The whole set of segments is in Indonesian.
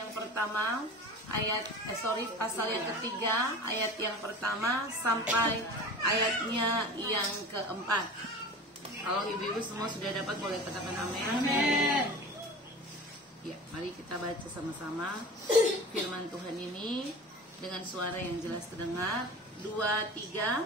yang pertama pasal yang ketiga ayat yang pertama sampai ayatnya yang keempat. Kalau ibu-ibu semua sudah dapat boleh katakan amin. Amin. Ya, mari kita baca sama-sama firman Tuhan ini dengan suara yang jelas terdengar. 2, 3.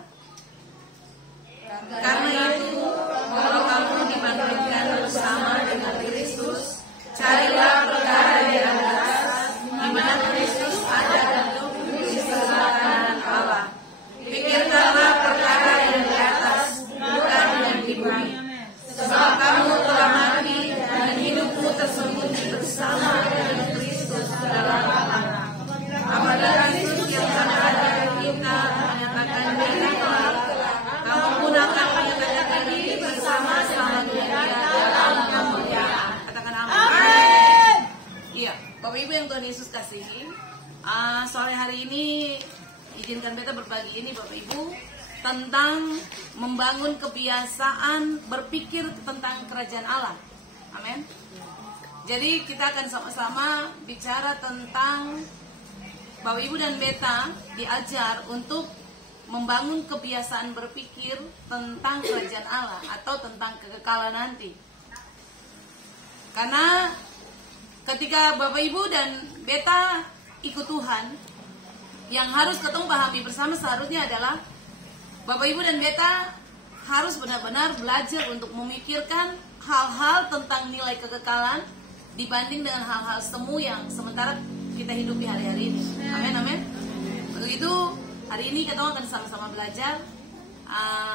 Karena itu, kalau kamu dibangkitkan bersama dengan Kristus, carilah perkara di atas, di mana Kristus ada dan duduk di sebelah kanan Allah. Pikirkanlah perkara yang di atas, bukan yang di bumi. Sebab kamu telah mati dan hidupmu tersembunyi bersama dengan Kristus dalam Allah. Apabila Kristus yang sana ada kita menyatakan diri kelak, kamu pun akan menyatakan diri bersama-sama dengan Dia dalam kemuliaan. Katakan amin. Iya, Bapak Ibu yang Tuhan Yesus kasihi, sore hari ini izinkan beta berbagi ini Bapak Ibu tentang membangun kebiasaan berpikir tentang kerajaan Allah. Amin. Jadi kita akan sama-sama bicara tentang Bapak Ibu dan beta diajar untuk membangun kebiasaan berpikir tentang kerajaan Allah atau tentang kekekalan nanti. Karena ketika Bapak Ibu dan beta ikut Tuhan, yang harus ketemu pahami bersama seharusnya adalah Bapak Ibu dan beta harus benar-benar belajar untuk memikirkan hal-hal tentang nilai kekekalan dibanding dengan hal-hal semu yang sementara kita hidupi hari-hari ini. Amin, amin. Untuk itu hari ini kita akan sama-sama belajar.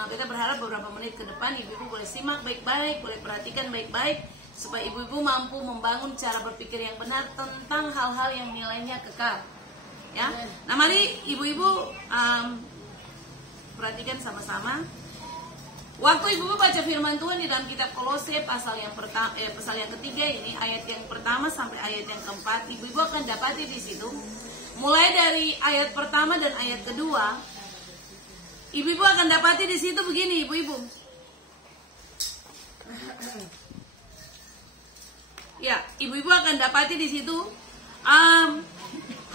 Kita berharap beberapa menit ke depan ibu-ibu boleh simak baik-baik, boleh perhatikan baik-baik, supaya ibu-ibu mampu membangun cara berpikir yang benar tentang hal-hal yang nilainya kekal. Ya, nah mari ibu-ibu perhatikan sama-sama. Waktu ibu-ibu baca firman Tuhan di dalam kitab Kolose pasal yang ketiga ini, ayat yang pertama sampai ayat yang keempat, ibu-ibu akan dapati di situ. Mulai dari ayat pertama dan ayat kedua, ibu-ibu akan dapati di situ begini, ibu-ibu. Ya, ibu-ibu akan dapati di situ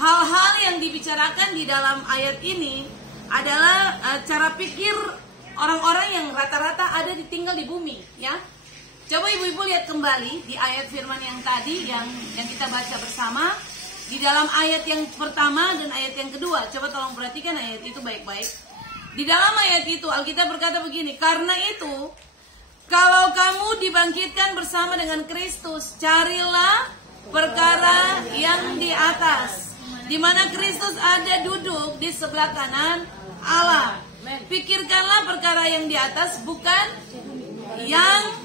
hal-hal yang dibicarakan di dalam ayat ini adalah cara pikir orang-orang yang rata-rata ada tinggal di bumi, ya. Coba ibu-ibu lihat kembali di ayat firman yang tadi yang kita baca bersama. Di dalam ayat yang pertama dan ayat yang kedua, coba tolong perhatikan ayat itu baik-baik. Di dalam ayat itu Alkitab berkata begini, karena itu kalau kamu dibangkitkan bersama dengan Kristus, carilah perkara yang di atas, di mana Kristus ada duduk di sebelah kanan Allah. Pikirkanlah perkara yang di atas, bukan yang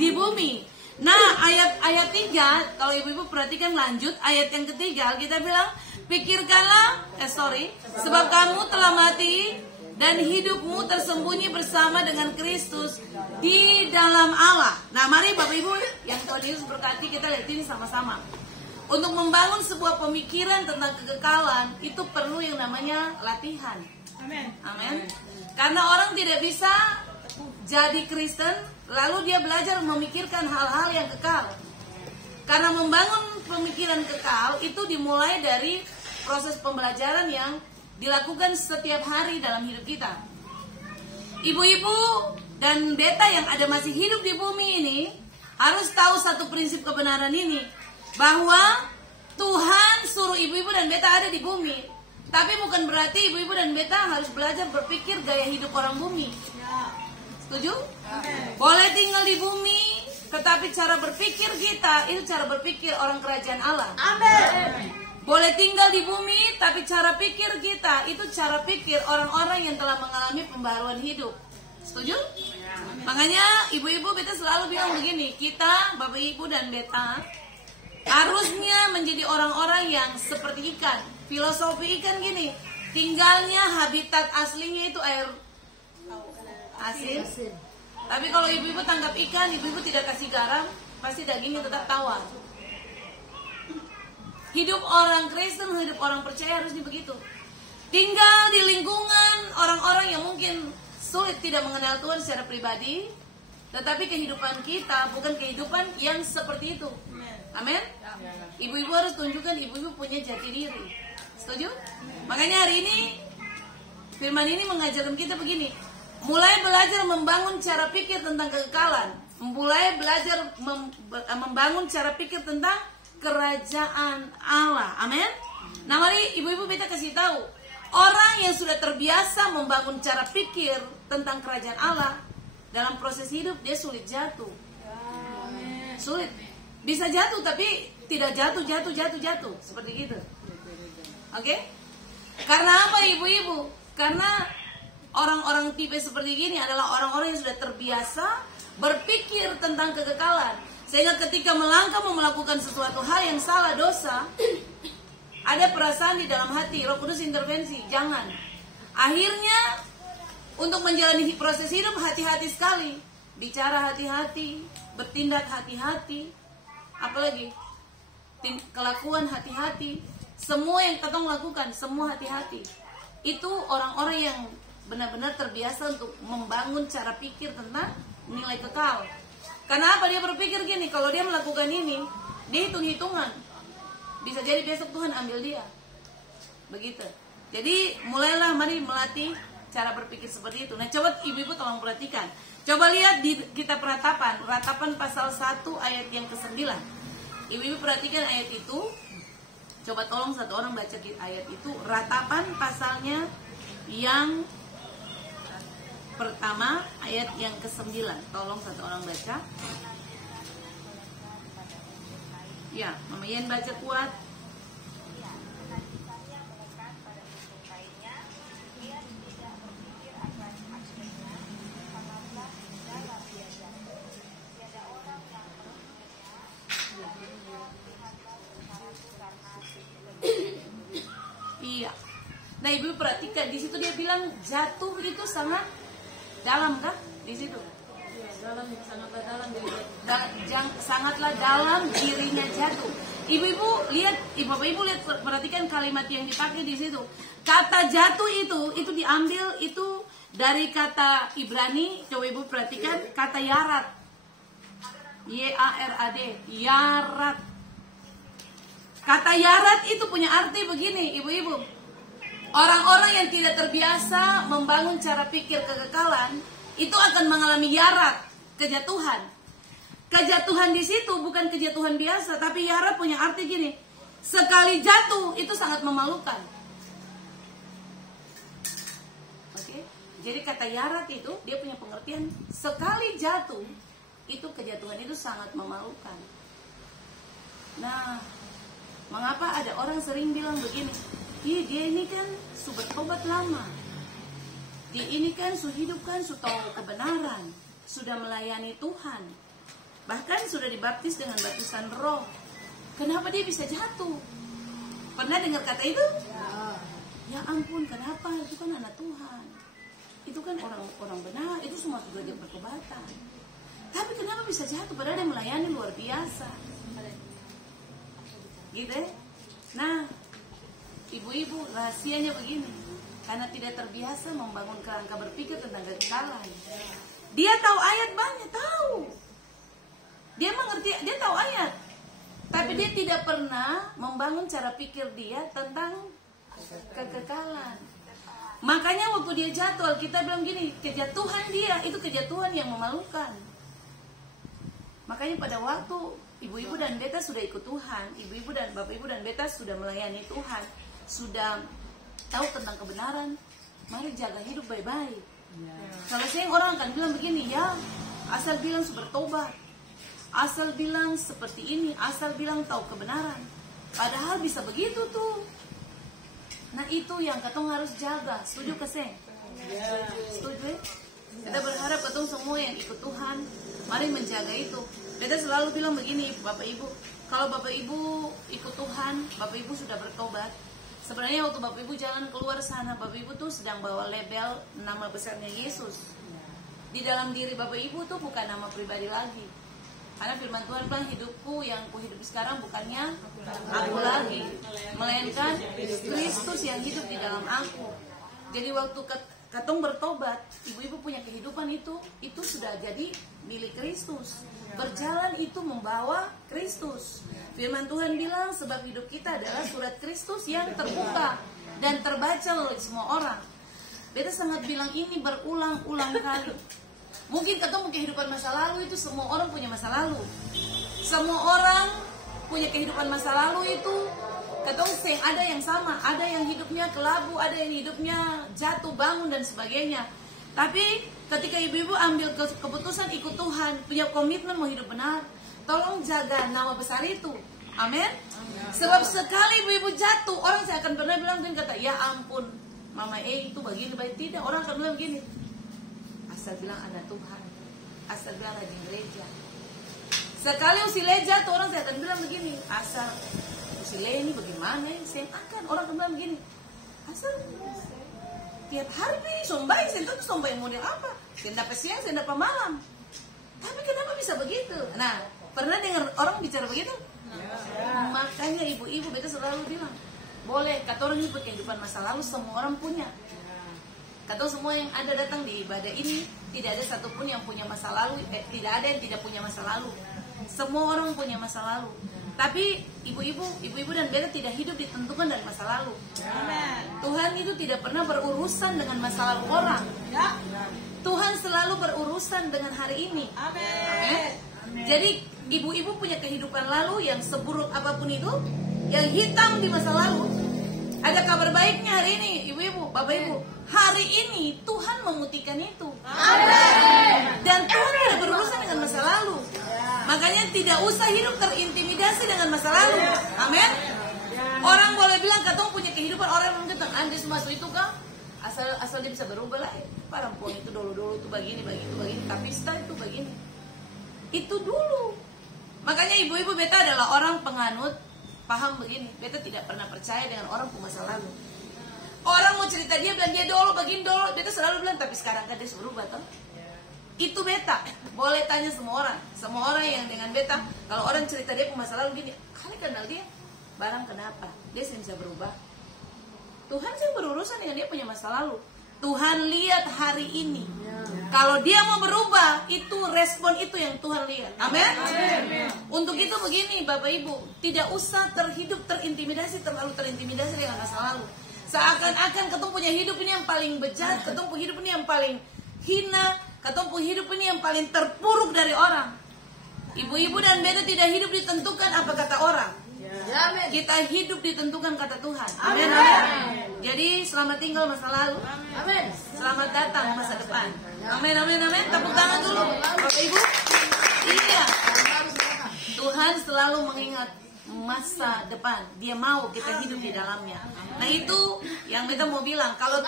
di bumi. Nah, ayat 3, kalau ibu-ibu perhatikan lanjut, ayat yang ketiga kita bilang, pikirkanlah, sebab kamu telah mati dan hidupmu tersembunyi bersama dengan Kristus di dalam Allah. Nah, mari Bapak Ibu yang Tuhan Yesus berkati, kita lihat ini sama-sama. Untuk membangun sebuah pemikiran tentang kekekalan itu perlu yang namanya latihan. Amin. Amin. Karena orang tidak bisa jadi Kristen lalu dia belajar memikirkan hal-hal yang kekal. Karena membangun pemikiran kekal itu dimulai dari proses pembelajaran yang dilakukan setiap hari dalam hidup kita. Ibu-ibu dan beta yang ada masih hidup di bumi ini harus tahu satu prinsip kebenaran ini, bahwa Tuhan suruh ibu-ibu dan beta ada di bumi. Tapi bukan berarti ibu-ibu dan beta harus belajar berpikir gaya hidup orang bumi. Setuju? Boleh tinggal di bumi, tetapi cara berpikir kita itu cara berpikir orang kerajaan Allah. Amin. Boleh tinggal di bumi, tapi cara pikir kita itu cara pikir orang-orang yang telah mengalami pembaruan hidup. Setuju? Makanya ibu-ibu beta selalu bilang begini, kita Bapak Ibu dan beta harusnya menjadi orang-orang yang seperti ikan. Filosofi ikan gini, tinggalnya habitat aslinya itu air asin. Tapi kalau ibu-ibu tangkap ikan, ibu-ibu tidak kasih garam, pasti dagingnya tetap tawar. Hidup orang Kristen, hidup orang percaya harusnya begitu. Tinggal di lingkungan orang-orang yang mungkin sulit tidak mengenal Tuhan secara pribadi, tetapi kehidupan kita bukan kehidupan yang seperti itu. Amin. Ibu-ibu harus tunjukkan ibu-ibu punya jati diri. Setuju? Makanya hari ini firman ini mengajarkan kita begini. Mulai belajar membangun cara pikir tentang kekekalan. Mulai belajar membangun cara pikir tentang kerajaan Allah. Amin. Nah, mari ibu-ibu kita kasih tahu. Orang yang sudah terbiasa membangun cara pikir tentang kerajaan Allah, dalam proses hidup dia sulit jatuh. Sulit. Bisa jatuh tapi tidak jatuh seperti gitu. Oke? Karena apa ibu-ibu? Karena orang-orang tipe seperti gini adalah orang-orang yang sudah terbiasa berpikir tentang kekekalan. Sehingga ketika melangkah melakukan sesuatu hal yang salah, dosa, ada perasaan di dalam hati, Roh Kudus intervensi, jangan. Akhirnya untuk menjalani proses hidup hati-hati sekali, bicara hati-hati, bertindak hati-hati, apalagi kelakuan hati-hati, semua yang kita lakukan semua hati-hati. Itu orang-orang yang benar-benar terbiasa untuk membangun cara pikir tentang nilai kekal. Kenapa dia berpikir gini? Kalau dia melakukan ini, dia hitung-hitungan. Bisa jadi besok Tuhan ambil dia. Begitu. Jadi mulailah mari melatih cara berpikir seperti itu. Nah, coba ibu-ibu tolong perhatikan. Coba lihat di kitab Ratapan pasal 1 ayat yang ke-9. Ibu-ibu perhatikan ayat itu. Coba tolong satu orang baca ayat itu. Ratapan pasalnya yang pertama ayat yang ke-9. Tolong satu orang baca. Ya, Mama Yen baca kuat. Iya. Nah, ibu perhatikan di situ dia bilang jatuh itu sangat dalam kah? Di situ. Sangatlah dalam dirinya jatuh. Ibu-ibu lihat, ibu-ibu lihat, perhatikan kalimat yang dipakai di situ. Kata jatuh itu diambil itu dari kata Ibrani. Coba ibu perhatikan kata yarat. Y-A-R-A-D, yarat. Kata yarat itu punya arti begini, ibu-ibu. Orang-orang yang tidak terbiasa membangun cara pikir kekekalan itu akan mengalami yarat, kejatuhan. Kejatuhan di situ bukan kejatuhan biasa, tapi yarat punya arti gini. Sekali jatuh itu sangat memalukan. Oke? Jadi kata yarat itu dia punya pengertian sekali jatuh itu kejatuhan itu sangat memalukan. Nah, mengapa ada orang sering bilang begini? Dia ini kan sudah bertobat lama. Dia ini kan sudah hidup kan, sudah tahu kebenaran, sudah melayani Tuhan, bahkan sudah dibaptis dengan baptisan Roh. Kenapa dia bisa jatuh? Pernah dengar kata itu? Ya ampun, kenapa? Itu kan anak Tuhan, itu kan orang benar, itu semua sudah bertobatan. Tapi kenapa bisa jatuh? Padahal dia melayani luar biasa. Gitu ya? Nah, ibu-ibu, rahasianya begini. Karena tidak terbiasa membangun kerangka berpikir tentang kekekalan. Dia tahu ayat banyak, tahu. Dia mengerti, dia tahu ayat. Tapi dia tidak pernah membangun cara pikir dia tentang kekekalan. Makanya waktu dia jatuh, kita bilang gini, kejatuhan dia itu kejatuhan yang memalukan. Makanya pada waktu ibu-ibu dan beta sudah ikut Tuhan, ibu-ibu dan bapak-ibu dan beta sudah melayani Tuhan, sudah tahu tentang kebenaran, mari jaga hidup baik-baik. Kalau saya orang akan bilang begini, ya asal bilang bertobat, asal bilang seperti ini, asal bilang tahu kebenaran. Padahal bisa begitu tuh. Nah itu yang katong harus jaga. Setuju ke saya? Setuju ya? Kita berharap katong semua yang ikut Tuhan, mari menjaga itu. Beta selalu bilang begini, Bapak Ibu, kalau Bapak Ibu ikut Tuhan, Bapak Ibu sudah bertobat. Sebenarnya waktu Bapak Ibu jalan keluar sana, Bapak Ibu tuh sedang bawa label nama besarnya Yesus. Di dalam diri Bapak Ibu tuh bukan nama pribadi lagi. Karena firman Tuhan bilang, hidupku yang kuhidup sekarang bukannya aku lagi, melainkan Kristus yang hidup di dalam aku. Jadi waktu katong bertobat, ibu-ibu punya kehidupan itu sudah jadi milik Kristus. Berjalan itu membawa Kristus. Firman Tuhan bilang sebab hidup kita adalah surat Kristus yang terbuka dan terbaca oleh semua orang. Beta sangat bilang ini berulang-ulang kali. Mungkin ketemu kehidupan masa lalu itu semua orang punya masa lalu. Semua orang punya kehidupan masa lalu itu ketemu ada yang sama, ada yang hidupnya kelabu, ada yang hidupnya jatuh bangun dan sebagainya. Tapi ketika ibu-ibu ambil keputusan ikut Tuhan, punya komitmen mau hidup benar, tolong jaga nama besar itu. Amin. Sebab sekali ibu-ibu jatuh, orang saya akan pernah bilang dan kata, ya ampun, Mama itu begini baik. Tidak, orang akan bilang begini, asal bilang anak Tuhan, asal bilang lagi gereja. Sekali usile jatuh, orang saya akan bilang begini, asal usile ini bagaimana ya, saya akan orang akan bilang begini, asal tiap hari nih sombai, saya tuh sombai model apa? Saya dapat siang, saya dapat malam. Tapi kenapa bisa begitu? Nah, pernah dengar orang bicara begitu? Ya. Makanya ibu-ibu beta selalu bilang, boleh, kata orang ini kehidupan masa lalu semua orang punya. Kata semua yang ada datang di ibadah ini tidak ada satupun yang punya masa lalu, tidak ada yang tidak punya masa lalu. Semua orang punya masa lalu. Tapi ibu-ibu dan beta tidak hidup ditentukan dari masa lalu. Amen. Tuhan itu tidak pernah berurusan dengan masa lalu orang. Ya. Tuhan selalu berurusan dengan hari ini. Amen. Jadi ibu-ibu punya kehidupan lalu yang seburuk apapun itu, yang hitam di masa lalu. Ada kabar baiknya hari ini, ibu-ibu, bapak-ibu. Hari ini Tuhan memutihkan itu. Amen. Dan Tuhan tidak berurusan dengan masa lalu. Makanya tidak usah hidup terintimidasi dengan masa lalu. Amin. Orang boleh bilang katong punya kehidupan, orang mungkin Anda masuk itu kan asal dia bisa berubah lah. Perempuan itu dulu itu begini, tapi setelah itu begini. Itu dulu. Makanya ibu-ibu beta adalah orang penganut paham begini. Beta tidak pernah percaya dengan orang punya masa lalu. Orang mau cerita dia bilang dia dulu begini dulu, beta selalu bilang tapi sekarang kan dia berubah toh. Itu beta, boleh tanya semua orang yang dengan beta, kalau orang cerita dia punya masa lalu gini, kali kenal dia, barang kenapa, dia bisa berubah. Tuhan sih berurusan dengan dia punya masa lalu. Tuhan lihat hari ini, kalau dia mau berubah, itu respon itu yang Tuhan lihat. Amin. Untuk itu begini Bapak Ibu, tidak usah terlalu terintimidasi dengan masa lalu. Seakan-akan ketemu punya hidup ini yang paling bejat, ketemu punya hidup ini yang paling hina, ketemu hidup ini yang paling terpuruk dari orang. Ibu-ibu dan beta tidak hidup ditentukan apa kata orang. Kita hidup ditentukan kata Tuhan. Amin. Jadi selamat tinggal masa lalu. Amin. Selamat datang masa depan. Amin. Tepuk tangan dulu Bapak Ibu. Iya. Tuhan selalu mengingat masa depan. Dia mau kita hidup di dalamnya. Nah itu yang beta mau bilang. Kalau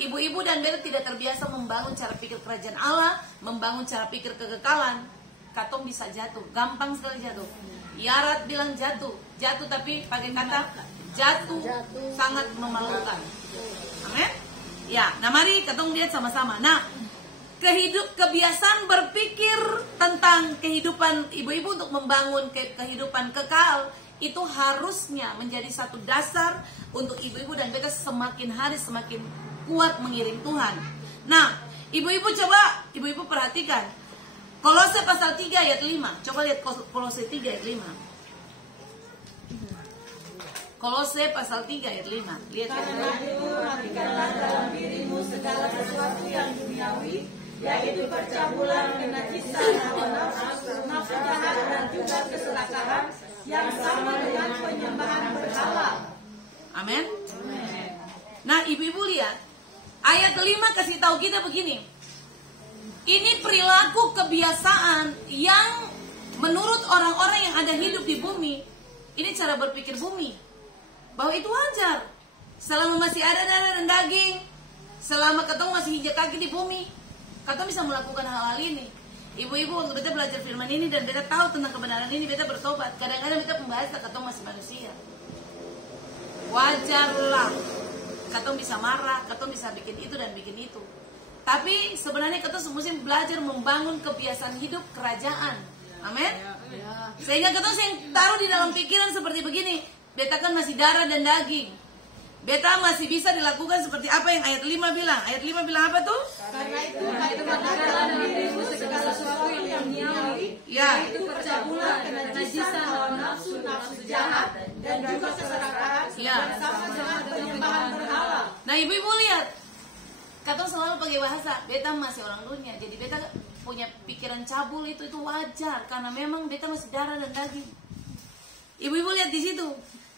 ibu-ibu dan beta tidak terbiasa membangun cara pikir kerajaan Allah, membangun cara pikir kekekalan, katong bisa jatuh, gampang sekali jatuh. Yarat bilang jatuh tapi pakai kata jatuh sangat memalukan. Amin. Ya, nah mari katong lihat sama-sama. Nah, kebiasaan berpikir tentang kehidupan ibu-ibu untuk membangun kehidupan kekal itu harusnya menjadi satu dasar untuk ibu-ibu dan beta semakin hari semakin kuat mengiring Tuhan. Nah, ibu-ibu perhatikan. Kolose pasal 3 ayat 5. Coba lihat Kolose 3 ayat 5. Kolose pasal 3 ayat 5. Lihat ya. Perhatikanlah dalam dirimu segala sesuatu yang duniawi, yaitu percabulan, kenajisan, hawa nafsu, nafsu jahat dan juga keserakahan yang sama dengan penyembahan berhala. Amin. Nah, ibu-ibu lihat. Ayat 5 kasih tahu kita begini. Ini perilaku kebiasaan yang menurut orang-orang yang ada hidup di bumi. Ini cara berpikir bumi. Bahwa itu wajar. Selama masih ada darah dan daging, selama ketong masih injak kaki di bumi, ketong bisa melakukan hal-hal ini. Ibu-ibu waktu beta belajar firman ini dan beta tahu tentang kebenaran ini, beta bertobat. Kadang-kadang beta pembahasan ketong masih manusia. Wajarlah. Ketong bisa marah, ketong bisa bikin itu dan bikin itu. Tapi sebenarnya ketong semua belajar membangun kebiasaan hidup kerajaan. Amin. Sehingga ketong yang taruh di dalam pikiran seperti begini. Beta kan masih darah dan daging. beta masih bisa dilakukan seperti apa yang ayat 5 bilang. Ayat 5 bilang apa tuh? Karena itu letakkanlah dalam dirimu segala sesuatu yang duniawi, Ya. yaitu percabulan, kenajisan, hawa nafsu, nafsu jahat, dan juga keserakahan, Ya. bersama dengan penyembahan berhala. Nah, ibu-ibu lihat, katong selalu pakai bahasa, beta masih orang dunia, jadi beta punya pikiran cabul itu wajar, karena memang beta masih darah dan daging. Ibu-ibu lihat di situ,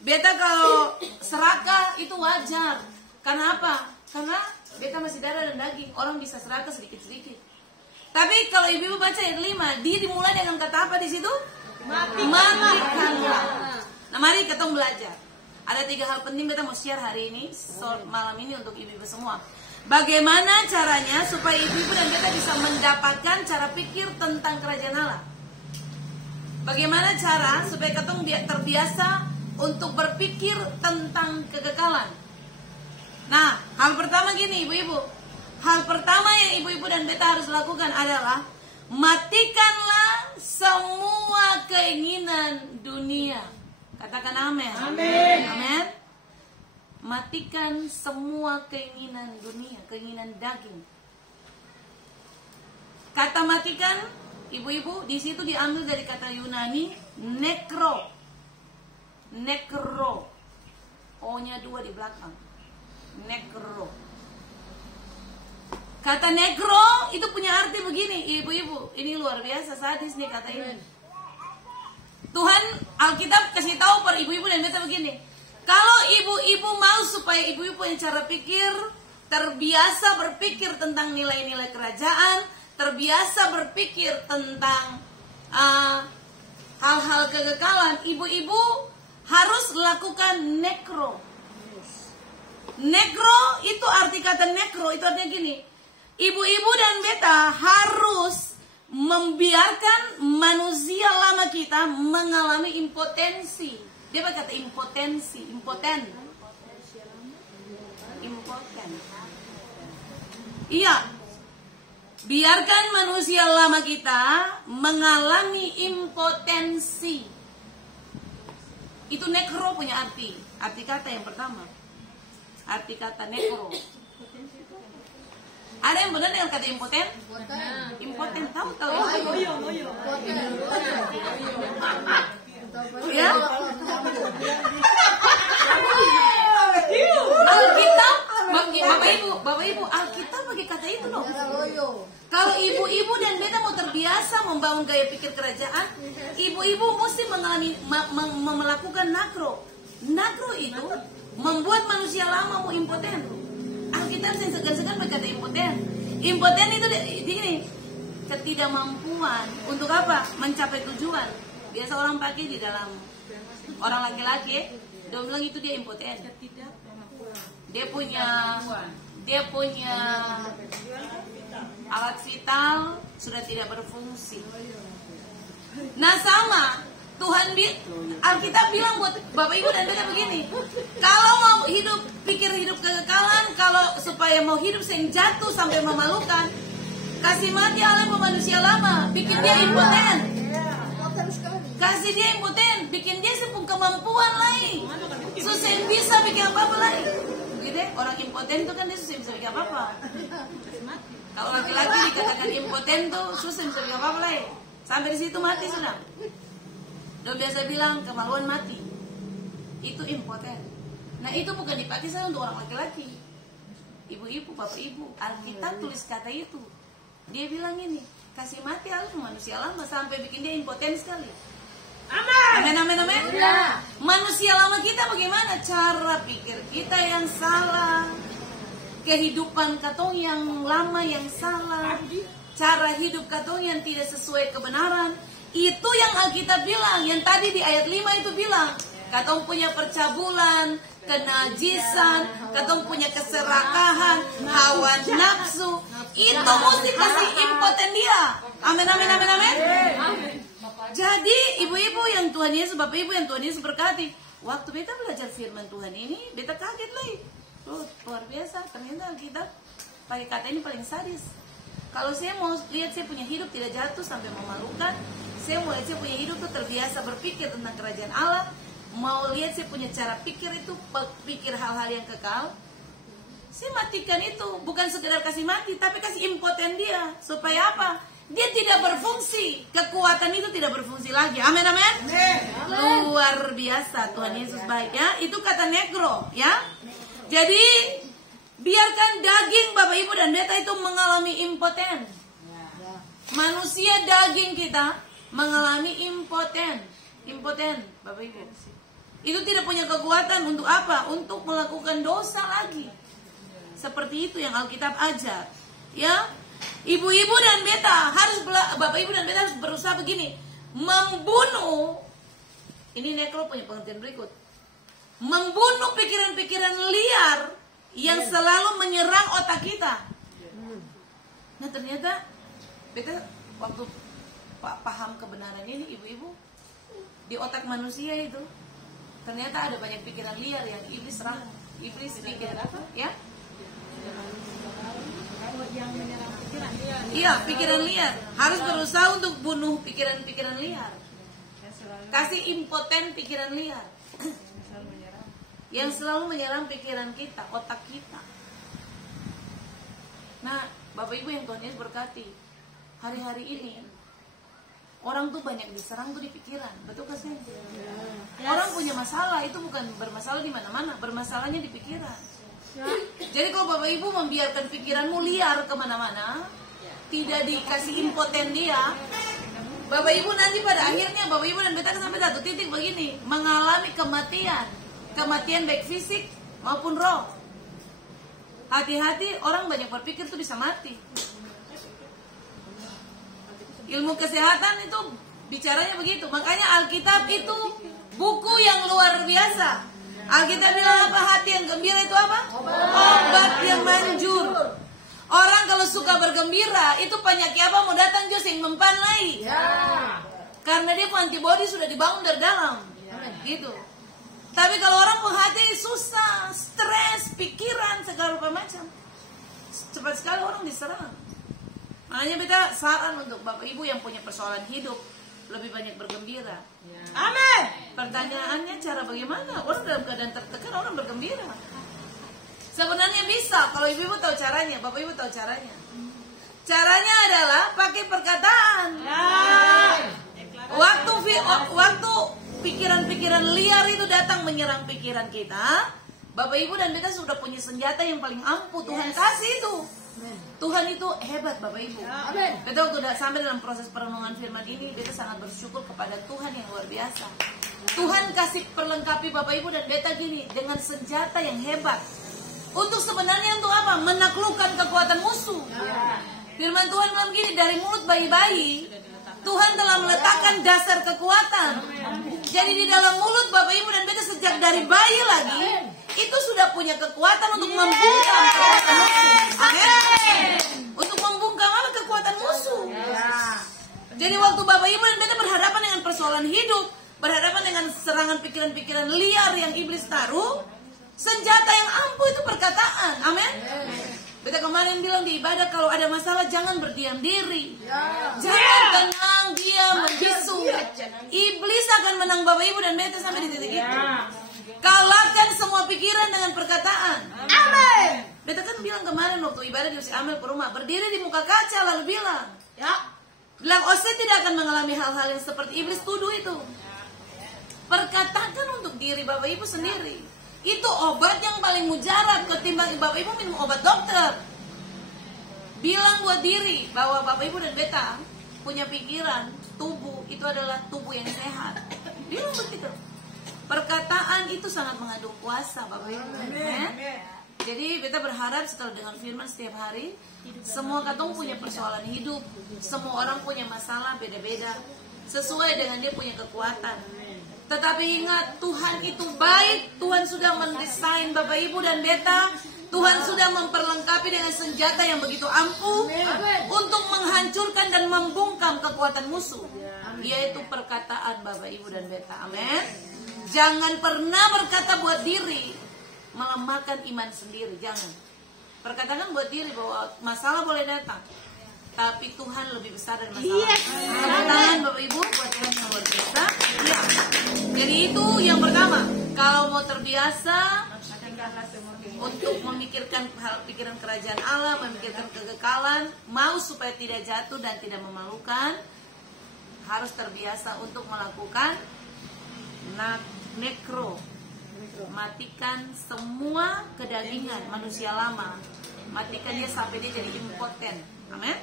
beta kalau serakah itu wajar, karena apa? Karena beta masih darah dan daging, orang bisa serakah sedikit-sedikit. Tapi kalau ibu-ibu baca ayat 5, dia dimulai dengan kata apa di situ? Matikanlah. Nah, mari kita belajar. Ada 3 hal penting beta mau share hari ini, malam ini untuk ibu-ibu semua. Bagaimana caranya supaya ibu-ibu dan beta bisa mendapatkan cara pikir tentang kerajaan Allah? Bagaimana cara supaya ketong terbiasa untuk berpikir tentang kekekalan? Nah, hal pertama gini ibu-ibu. Hal pertama yang ibu-ibu dan beta harus lakukan adalah matikanlah semua keinginan dunia. Katakan amin. Amin. Amin. Matikan semua keinginan dunia, keinginan daging. Kata matikan, ibu-ibu, di situ diambil dari kata Yunani nekro. Nekro. O-nya 2 di belakang. Nekro. Kata nekro itu punya arti begini, ibu-ibu. Ini luar biasa, sadis nih kata ini. Tuhan Alkitab kasih tahu per ibu-ibu dan beta begini. Kalau ibu-ibu mau supaya ibu-ibu punya cara pikir, terbiasa berpikir tentang nilai-nilai kerajaan, terbiasa berpikir tentang hal-hal kekekalan, ibu-ibu harus lakukan nekro. Nekro itu arti kata nekro itu artinya gini. Ibu-ibu dan beta harus membiarkan manusia lama kita mengalami impotensi. Dia pakai kata impotensi, impoten. Iya. Biarkan manusia lama kita mengalami impotensi. Itu nekro punya arti. Arti kata yang pertama. Arti kata nekro. Ada yang benar dengan kata impoten? Impoten, tahu? Ya? Alkitab, Bapak Ibu, Alkitab pakai kata itu loh. Kalau ibu-ibu dan beta mau terbiasa membangun gaya pikir kerajaan, ibu-ibu mesti melakukan nakro. Nakro itu membuat manusia lama mau impoten. Alkitab saya segan-segan pakai kata impoten. Impoten itu gini, ketidakmampuan untuk apa? Mencapai tujuan. Biasa orang pakai di dalam orang laki-laki, dia bilang itu dia impoten. Dia punya alat vital sudah tidak berfungsi. Nah sama Tuhan Alkitab bilang buat Bapak Ibu dan beta begini. Kalau mau pikir hidup kekekalan, kalau supaya mau hidup yang jatuh sampai memalukan, kasih mati Allah manusia lama, bikin dia impoten. Kasih dia impoten, bikin dia sepung kemampuan lain. Susah bisa bikin apa-apa lain. Gitu, orang impoten itu kan dia susah bisa bikin apa-apa. Kalau laki-laki dikatakan impoten tuh susah bisa bikin apa-apa lain. Sampai di situ mati sudah. Udah biasa bilang kemaluan mati. Itu impoten. Nah itu bukan dipakai saya untuk orang laki-laki. Ibu-ibu, bapak ibu, Alkitab tulis kata itu. Dia bilang ini, kasih mati Allah manusia lama sampai bikin dia impoten sekali. Amin, amin, amin. Ya. Manusia lama kita bagaimana? Cara pikir kita yang salah, kehidupan katong yang lama yang salah, cara hidup katong yang tidak sesuai kebenaran. Itu yang Alkitab bilang, yang tadi di ayat 5 itu bilang, katong punya percabulan, kenajisan, katong punya keserakahan, hawa nafsu. Itu mesti kasih impoten dia. Amin, amin, amin, amin. Jadi ibu-ibu yang Tuhan Yesus, bapak ibu yang Tuhan Yesus berkati, waktu beta belajar firman Tuhan ini, beta kaget lagi. Luar biasa, ternyata Alkitab pakai kata ini paling sadis. Kalau saya mau lihat saya punya hidup tidak jatuh sampai memalukan, saya mau lihat saya punya hidup tuh terbiasa berpikir tentang kerajaan Allah, mau lihat saya punya cara pikir itu, pikir hal-hal yang kekal, saya matikan itu. Bukan sekedar kasih mati, tapi kasih impoten dia. Supaya apa? Dia tidak berfungsi. Kekuatan itu tidak berfungsi lagi. Amin, amin. Luar biasa, Tuhan Yesus baik ya. Itu kata negro ya. Jadi biarkan daging Bapak Ibu dan Beta itu mengalami impoten. Manusia daging kita mengalami impoten. Impoten Bapak Ibu. Itu tidak punya kekuatan untuk apa? Untuk melakukan dosa lagi. Seperti itu yang Alkitab ajar. Ya, ibu-ibu dan Beta harus, Bapak Ibu dan Beta harus berusaha begini, membunuh. Ini nekro punya pengertian berikut. Membunuh pikiran-pikiran liar yang selalu menyerang otak kita. Nah ternyata Beta waktu paham kebenaran ini, ibu-ibu, di otak manusia itu ternyata ada banyak pikiran liar yang iblis serang. Iblis pikir apa? Ya? Iya, pikiran liar. Harus berusaha untuk bunuh pikiran-pikiran liar. Kasih impoten pikiran liar yang selalu menyerang pikiran kita, otak kita. Nah, Bapak Ibu yang Tuhan Yesus berkati, hari-hari ini orang tuh banyak diserang tuh di pikiran, betul gak sih? Orang punya masalah itu bukan bermasalah di mana-mana, bermasalahnya di pikiran. Jadi kalau Bapak Ibu membiarkan pikiranmu liar kemana-mana, tidak dikasih impoten dia, Bapak Ibu nanti pada akhirnya Bapak Ibu dan Beta sampai satu titik begini, mengalami kematian baik fisik maupun roh. Hati-hati, orang banyak berpikir tuh bisa mati. Ilmu kesehatan itu bicaranya begitu. Makanya Alkitab itu buku yang luar biasa. Alkitab bilang apa? Hati yang gembira itu apa? Obat yang manjur. Orang kalau suka bergembira, itu penyakit apa mau datang juga sing mempanlai. Karena dia antibody sudah dibangun dari dalam. Gitu. Tapi kalau orang penghati susah, stres, pikiran, segala macam, cepat sekali orang diserang. Makanya kita saran untuk Bapak Ibu yang punya persoalan hidup, lebih banyak bergembira. Amin. Pertanyaannya cara bagaimana? Orang dalam keadaan tertekan orang bergembira. Sebenarnya bisa kalau Ibu tahu caranya, Bapak Ibu tahu caranya. Caranya adalah pakai perkataan. Waktu pikiran-pikiran liar itu datang menyerang pikiran kita, Bapak Ibu dan Beta sudah punya senjata yang paling ampuh. Tuhan kasih itu. Tuhan itu hebat Bapak Ibu. Beta waktu udah sampai dalam proses perenungan firman ini, Beta sangat bersyukur kepada Tuhan yang luar biasa. Tuhan kasih perlengkapi Bapak Ibu dan Beta gini, dengan senjata yang hebat. Untuk sebenarnya untuk apa? Menaklukkan kekuatan musuh. Firman Tuhan bilang gini, dari mulut bayi-bayi Tuhan telah meletakkan dasar kekuatan. Jadi di dalam mulut Bapak Ibu dan Beta sejak dari bayi lagi, itu sudah punya kekuatan untuk membungkam kekuatan musuh. Amin. Untuk membungkam apa? Kekuatan musuh. Jadi waktu Bapak Ibu dan Beta berhadapan dengan persoalan hidup, berhadapan dengan serangan pikiran-pikiran liar yang iblis taruh, senjata yang ampuh itu perkataan. Amin. Beta kemarin bilang di ibadah, kalau ada masalah jangan berdiam diri. Jangan tenang, diam, membisu. Iblis akan menang Bapak Ibu dan Beta sampai di titik itu. Kalahkan semua pikiran dengan perkataan. Amin. Beta kan bilang kemarin waktu ibadah di Amel ke rumah, berdiri di muka kaca lalu bilang, bilang Ose tidak akan mengalami hal-hal yang seperti iblis tuduh itu. Perkatakan untuk diri Bapak Ibu sendiri. Itu obat yang paling mujarab ketimbang Bapak Ibu minum obat dokter. Bilang buat diri bahwa Bapak Ibu dan Beta punya pikiran, tubuh itu adalah tubuh yang sehat. Bilang begitu. Perkataan itu sangat mengandung kuasa Bapak Ibu. Jadi Beta berharap setelah dengan firman setiap hari, semua katong punya persoalan hidup, semua orang punya masalah beda-beda, sesuai dengan dia punya kekuatan. Tetapi ingat, Tuhan itu baik. Tuhan sudah mendesain Bapak Ibu dan Beta. Tuhan sudah memperlengkapi dengan senjata yang begitu ampuh untuk menghancurkan dan membungkam kekuatan musuh, yaitu perkataan Bapak Ibu dan Beta. Amin. Jangan pernah berkata buat diri melemahkan iman sendiri. Jangan. Perkatakan buat diri bahwa masalah boleh datang, tapi Tuhan lebih besar dari masalah. Tepuk tangan Bapak Ibu buat Tuhan yang luar biasa. Ya. Jadi itu yang pertama. Kalau mau terbiasa untuk memikirkan pikiran kerajaan Allah, memikirkan kekekalan, mau supaya tidak jatuh dan tidak memalukan, harus terbiasa untuk melakukan nekro, matikan semua kedagingan manusia lama, matikan dia sampai dia jadi impoten. Amin.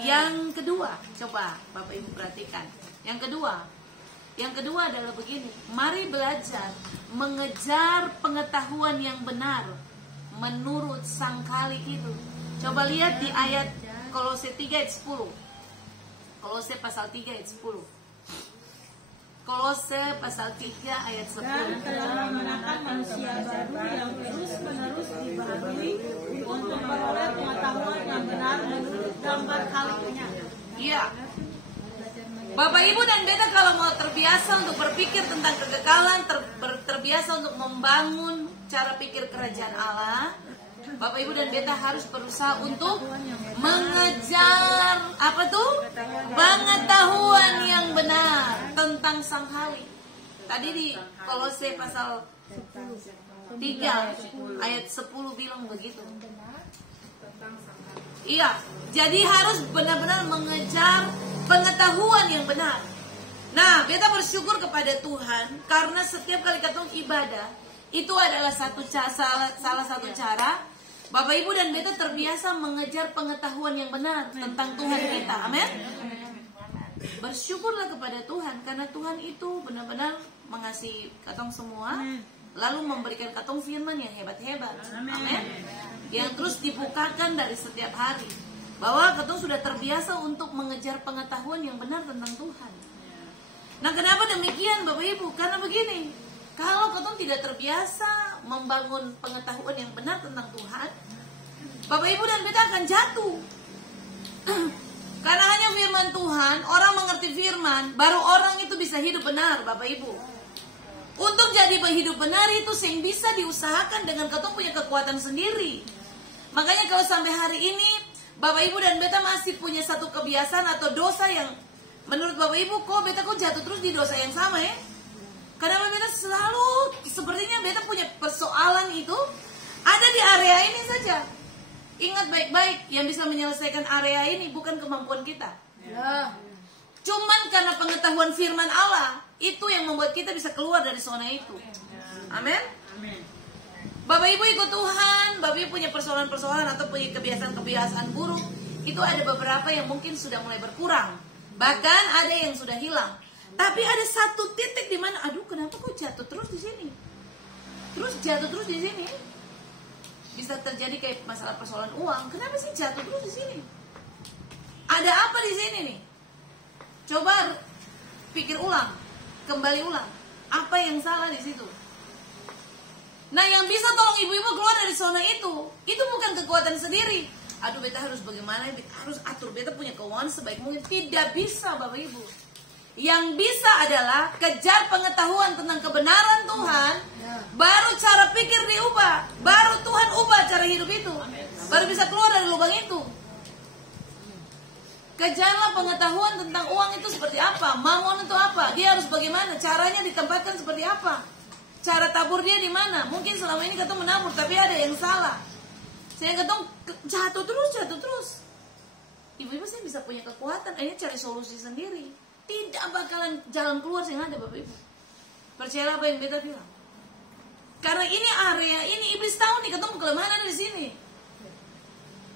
Yang kedua, coba Bapak Ibu perhatikan. Yang kedua adalah begini. Mari belajar mengejar pengetahuan yang benar menurut sang kali itu. Coba lihat di ayat Kolose 3 ayat 10. Kolose pasal 3 ayat 10. Kolose pasal 3 ayat 10. Dan telah memenangkan manusia baru yang terus-menerus dibaharui untuk memperoleh pengetahuan yang benar menurut gambar kaliknya. Iya. Bapak Ibu dan Beta kalau mau terbiasa untuk berpikir tentang kekekalan, terbiasa untuk membangun cara pikir kerajaan Allah, Bapak Ibu dan Beta harus berusaha untuk mengejar pengetahuan yang benar tentang Sang Hali. Tadi di Kolose pasal 3 ayat 10 bilang begitu. Iya, jadi harus benar-benar mengejar pengetahuan yang benar. Nah, Beta bersyukur kepada Tuhan karena setiap kali ketemu ibadah itu adalah salah satu cara Bapak Ibu dan Beta terbiasa mengejar pengetahuan yang benar tentang Tuhan kita. Amin. Bersyukurlah kepada Tuhan karena Tuhan itu benar-benar mengasihi katong semua, lalu memberikan katong firman yang hebat-hebat. Amin. Yang terus dibukakan dari setiap hari. Bahwa katong sudah terbiasa untuk mengejar pengetahuan yang benar tentang Tuhan. Nah, kenapa demikian Bapak Ibu? Karena begini, kalau katong tidak terbiasa membangun pengetahuan yang benar tentang Tuhan, Bapak Ibu dan Beta akan jatuh. Karena hanya firman Tuhan, orang mengerti firman, baru orang itu bisa hidup benar Bapak Ibu. Untuk jadi hidup benar itu yang bisa diusahakan dengan katong punya kekuatan sendiri. Makanya kalau sampai hari ini Bapak Ibu dan Beta masih punya satu kebiasaan atau dosa yang menurut Bapak Ibu Beta jatuh terus di dosa yang sama ya. Karena Beta selalu sepertinya Beta punya persoalan itu ada di area ini saja. Ingat baik-baik, yang bisa menyelesaikan area ini bukan kemampuan kita. Cuman karena pengetahuan firman Allah itu yang membuat kita bisa keluar dari zona itu. Amin. Bapak Ibu ikut Tuhan, Bapak Ibu punya persoalan-persoalan atau punya kebiasaan-kebiasaan buruk, itu ada beberapa yang mungkin sudah mulai berkurang. Bahkan ada yang sudah hilang. Tapi ada satu titik di mana, aduh kenapa kok jatuh terus di sini? Terus jatuh terus di sini? Bisa terjadi kayak masalah persoalan uang. Kenapa sih jatuh terus di sini? Ada apa di sini nih? Coba pikir ulang, kembali ulang. Apa yang salah di situ? Nah, yang bisa tolong ibu-ibu keluar dari zona itu bukan kekuatan sendiri. Aduh, Beta harus bagaimana? Beta harus atur. Beta punya keuangan sebaik mungkin. Tidak bisa, Bapak Ibu. Yang bisa adalah kejar pengetahuan tentang kebenaran Tuhan. Baru cara pikir diubah. Baru Tuhan ubah cara hidup itu. Baru bisa keluar dari lubang itu. Kejarlah pengetahuan tentang uang itu seperti apa. Mamon itu apa. Dia harus bagaimana. Caranya ditempatkan seperti apa. Cara tabur dia di mana? Mungkin selama ini ketong menabur, tapi ada yang salah. Saya ketong jatuh terus. Ibu-ibu saya bisa punya kekuatan, akhirnya cari solusi sendiri. Tidak bakalan jalan keluar yang ada Bapak Ibu. Percayalah apa yang Beta bilang. Karena ini area ini iblis tahu nih ketong kelemahan ada di sini.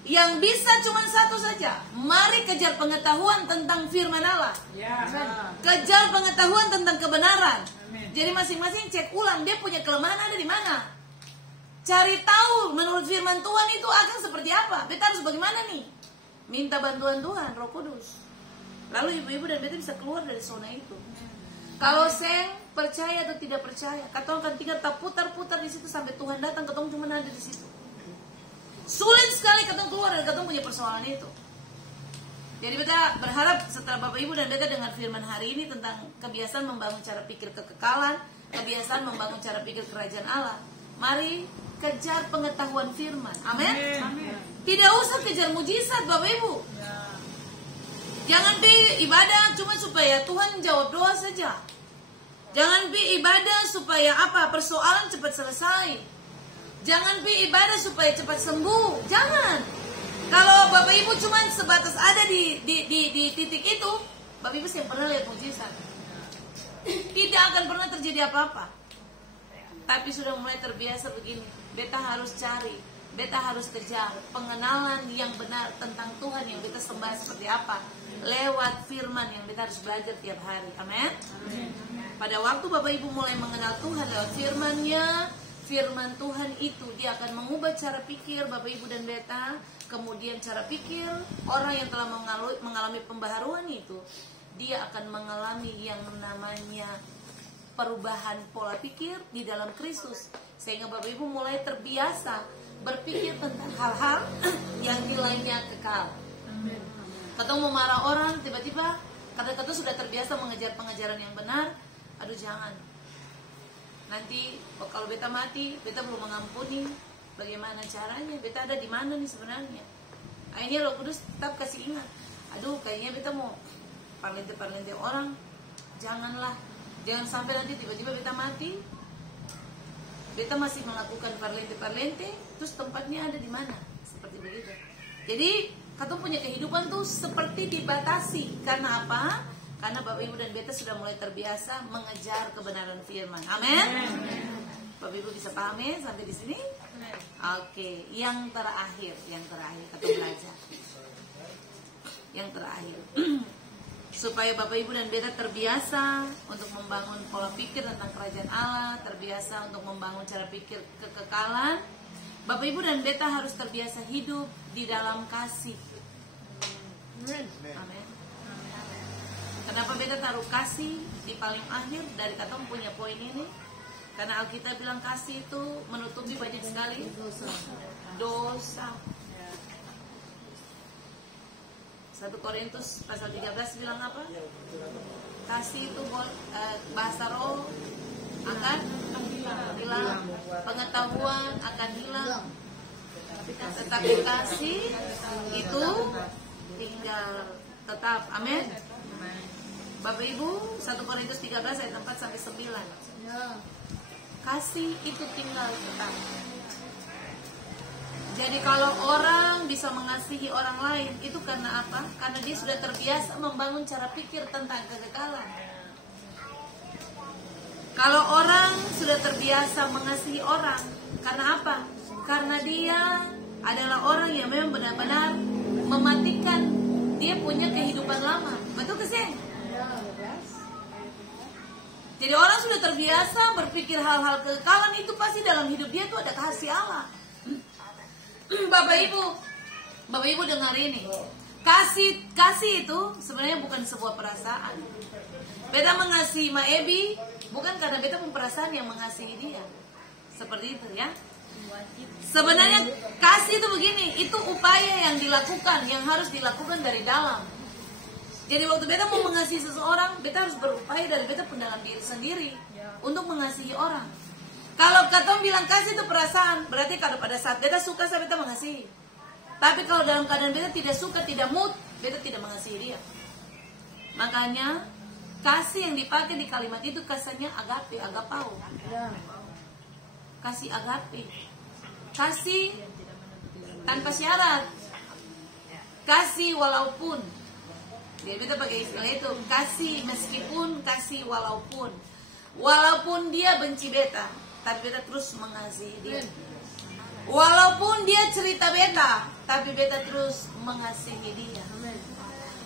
Yang bisa cuma satu saja. Mari kejar pengetahuan tentang firman Allah. Kejar pengetahuan tentang kebenaran. Jadi masing-masing cek ulang dia punya kelemahan ada di mana. Cari tahu menurut firman Tuhan itu akan seperti apa. Beta harus bagaimana nih? Minta bantuan Tuhan, Roh Kudus. Lalu ibu-ibu dan Beta bisa keluar dari zona itu. Kalau seng percaya atau tidak percaya, katong akan tinggal putar-putar di situ sampai Tuhan datang. Katong cuma ada di situ. Sulit sekali katong keluar dan katong punya persoalan itu. Jadi Beta berharap setelah Bapak Ibu dan Beta dengar firman hari ini tentang kebiasaan membangun cara pikir kekekalan, kebiasaan membangun cara pikir kerajaan Allah. Mari kejar pengetahuan firman. Amin. Tidak usah kejar mujizat Bapak Ibu. Jangan pi ibadah cuma supaya Tuhan jawab doa saja. Jangan pi ibadah supaya apa? Persoalan cepat selesai. Jangan pi ibadah supaya cepat sembuh. Jangan. Kalau Bapak Ibu cuma sebatas ada di titik itu, Bapak Ibu yang pernah lihat mujizat. Tidak akan pernah terjadi apa-apa. Tapi sudah mulai terbiasa begini. Beta harus cari, beta harus kejar pengenalan yang benar tentang Tuhan yang beta sembah seperti apa. Lewat firman yang beta harus belajar tiap hari. Amin. Pada waktu Bapak Ibu mulai mengenal Tuhan lewat firman-Nya, firman Tuhan itu dia akan mengubah cara pikir Bapak Ibu dan beta. Kemudian cara pikir orang yang telah mengalami pembaharuan itu, dia akan mengalami yang namanya perubahan pola pikir di dalam Kristus. Sehingga Bapak Ibu mulai terbiasa berpikir tentang hal-hal yang nilainya kekal. Kata mau marah orang, tiba-tiba kata-kata sudah terbiasa mengejar pengejaran yang benar. Aduh jangan. Nanti kalau beta mati, beta belum mengampuni. Bagaimana caranya? Beta ada di mana nih sebenarnya? Akhirnya Roh Kudus tetap kasih ingat. Aduh, kayaknya beta mau parlente orang. Janganlah. Jangan sampai nanti tiba-tiba beta mati. Beta masih melakukan parlente, terus tempatnya ada di mana? Seperti begitu. Jadi, kata punya kehidupan tuh seperti dibatasi. Karena apa? Karena Bapak Ibu dan beta sudah mulai terbiasa mengejar kebenaran firman. Amin. Bapak Ibu bisa pahami sampai di sini? Oke, yang terakhir kata belajar. Yang terakhir. Supaya Bapak Ibu dan beta terbiasa untuk membangun pola pikir tentang kerajaan Allah, terbiasa untuk membangun cara pikir kekekalan. Bapak Ibu dan beta harus terbiasa hidup di dalam kasih. Amin. Kenapa beta taruh kasih di paling akhir dari kata punya poin ini? Karena Alkitab bilang kasih itu menutupi banyak sekali dosa. 1 Korintus pasal 13 bilang apa? Kasih itu bahasa roh akan hilang, pengetahuan akan hilang, tetapi kasih itu tinggal tetap. Amin. Bapak Ibu, 1 Korintus 13 ayat 4 sampai 9. Kasih itu tinggal tetap. Jadi kalau orang bisa mengasihi orang lain, itu karena apa? Karena dia sudah terbiasa membangun cara pikir tentang kekekalan. Kalau orang sudah terbiasa mengasihi orang, karena apa? Karena dia adalah orang yang memang benar-benar mematikan, dia punya kehidupan lama. Betul ke sih? Jadi orang sudah terbiasa berpikir hal-hal kekekalan, itu pasti dalam hidup dia tuh ada kasih Allah. Bapak Ibu dengar ini. Kasih itu sebenarnya bukan sebuah perasaan. Beta mengasihi Maebi bukan karena beta punya perasaan yang mengasihi dia. Seperti itu ya. Sebenarnya kasih itu begini, itu upaya yang dilakukan, yang harus dilakukan dari dalam. Jadi waktu beta mau mengasihi seseorang, beta harus berupaya dari beta pun dalam diri sendiri untuk mengasihi orang. Kalau katong bilang kasih itu perasaan, berarti kalau pada saat beta suka, saya beta mengasihi. Tapi kalau dalam keadaan beta tidak suka, tidak mood, beta tidak mengasihi dia. Makanya kasih yang dipakai di kalimat itu kasihnya agape, agapao. Kasih agape. Kasih tanpa syarat. Kasih walaupun. Jadi beta pakai istilah itu, kasih meskipun, kasih walaupun. Walaupun dia benci beta, tapi beta terus mengasihi dia. Walaupun dia cerita beta, tapi beta terus mengasihi dia.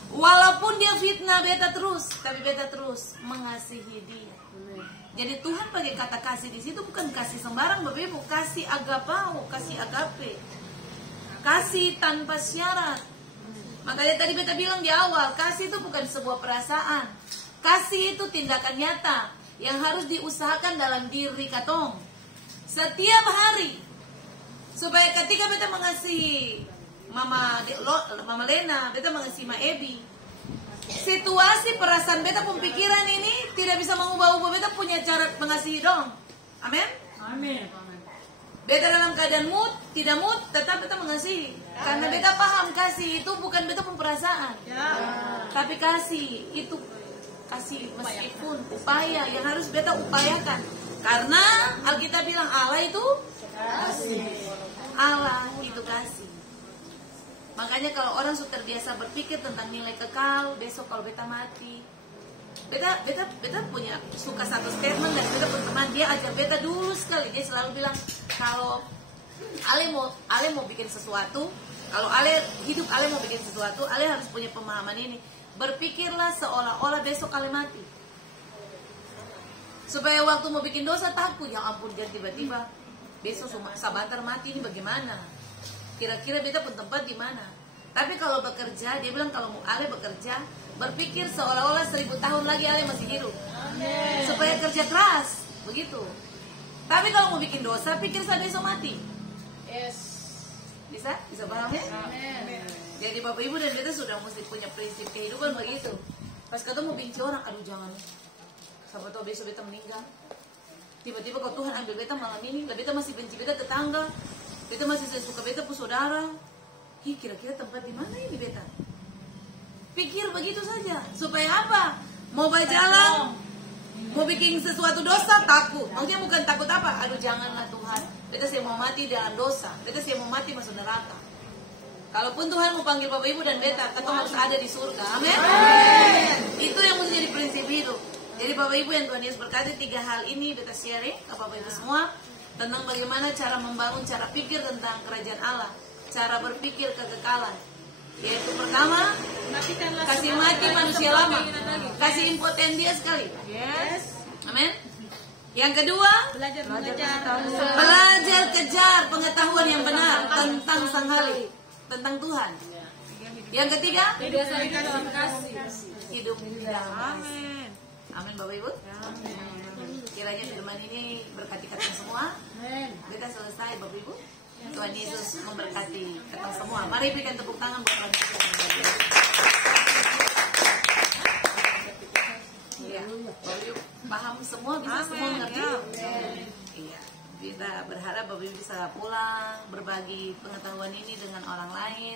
Walaupun dia fitnah beta terus, tapi beta terus mengasihi dia. Jadi Tuhan pakai kata kasih di situ bukan kasih sembarang, Bapak Ibu, kasih agapao, kasih agape. Kasih tanpa syarat. Makanya tadi beta bilang di awal, kasih itu bukan sebuah perasaan. Kasih itu tindakan nyata yang harus diusahakan dalam diri katong setiap hari, supaya ketika beta mengasihi Mama Lena, beta mengasihi Maebi, situasi perasaan beta pemikiran ini tidak bisa mengubah-ubah beta punya cara mengasihi dong. Amin. Amin. Beta dalam keadaan mood, tidak mood, tetap beta mengasihi. Karena beta paham kasih itu bukan beta perasaan. Tapi kasih itu kasih meskipun upaya yang harus beta upayakan. Karena Alkitab bilang Allah itu kasih. Allah itu kasih. Makanya kalau orang sudah terbiasa berpikir tentang nilai kekal, besok kalau beta mati, beta punya suka satu statement dari beta teman, dia ajak beta dulu sekali, dia selalu bilang kalau Ale mau bikin sesuatu, kalau Ale hidup Ale mau bikin sesuatu, Ale harus punya pemahaman ini, berpikirlah seolah-olah besok Ale mati, supaya waktu mau bikin dosa takut, ya ampun jangan tiba-tiba besok sabantar mati ini bagaimana, kira-kira beta pun tempat di mana. Tapi kalau bekerja, dia bilang kalau Ale bekerja, berpikir seolah-olah 1000 tahun lagi Ale masih hidup. Amen. Supaya kerja keras, begitu. Tapi kalau mau bikin dosa, pikir saya besok mati. Yes. Bisa paham ya? Amen. Jadi Bapak Ibu dan beta sudah mesti punya prinsip kehidupan begitu. Pas ketemu benci orang, aduh jangan. Siapa tahu besok beta meninggal. Tiba-tiba kalau Tuhan ambil beta malam ini, beta masih benci beta tetangga, beta masih suka beta pun saudara. Ih, kira-kira tempat di mana ini beta? Pikir begitu saja. Supaya apa? Mau berjalan, mau bikin sesuatu dosa, takut. Maksudnya bukan takut apa? Aduh janganlah Tuhan, beta saya mau mati dalam dosa, beta saya mau mati masuk neraka. Kalaupun Tuhan mau panggil Bapak Ibu dan beta, kita harus ada di surga. Amin. Itu yang mesti jadi prinsip hidup. Jadi Bapak Ibu yang Tuhan Yesus berkati, 3 hal ini beta sharing ke Bapak Ibu semua tentang bagaimana cara membangun cara pikir tentang kerajaan Allah, cara berpikir kekekalan. Yaitu pertama, kasih mati manusia lama, kasih impoten dia sekali. Yes. Amin. Yang kedua, belajar kejar pengetahuan yang benar tentang Sang Halik, tentang Tuhan. Yang ketiga, Berdasarkan dalam kasih. hidup dalam kasih. Amin Bapak Ibu. Kiranya firman ini berkati kita semua. Kita selesai Bapak Ibu. Tuhan Yesus memberkati kita semua. Mari berikan tepuk tangan buat Tuhan Yesus. Iya, Bapak Ibu paham semua, bisa semua mengerti. Iya, kita berharap Bapak Ibu bisa pulang berbagi pengetahuan ini dengan orang lain.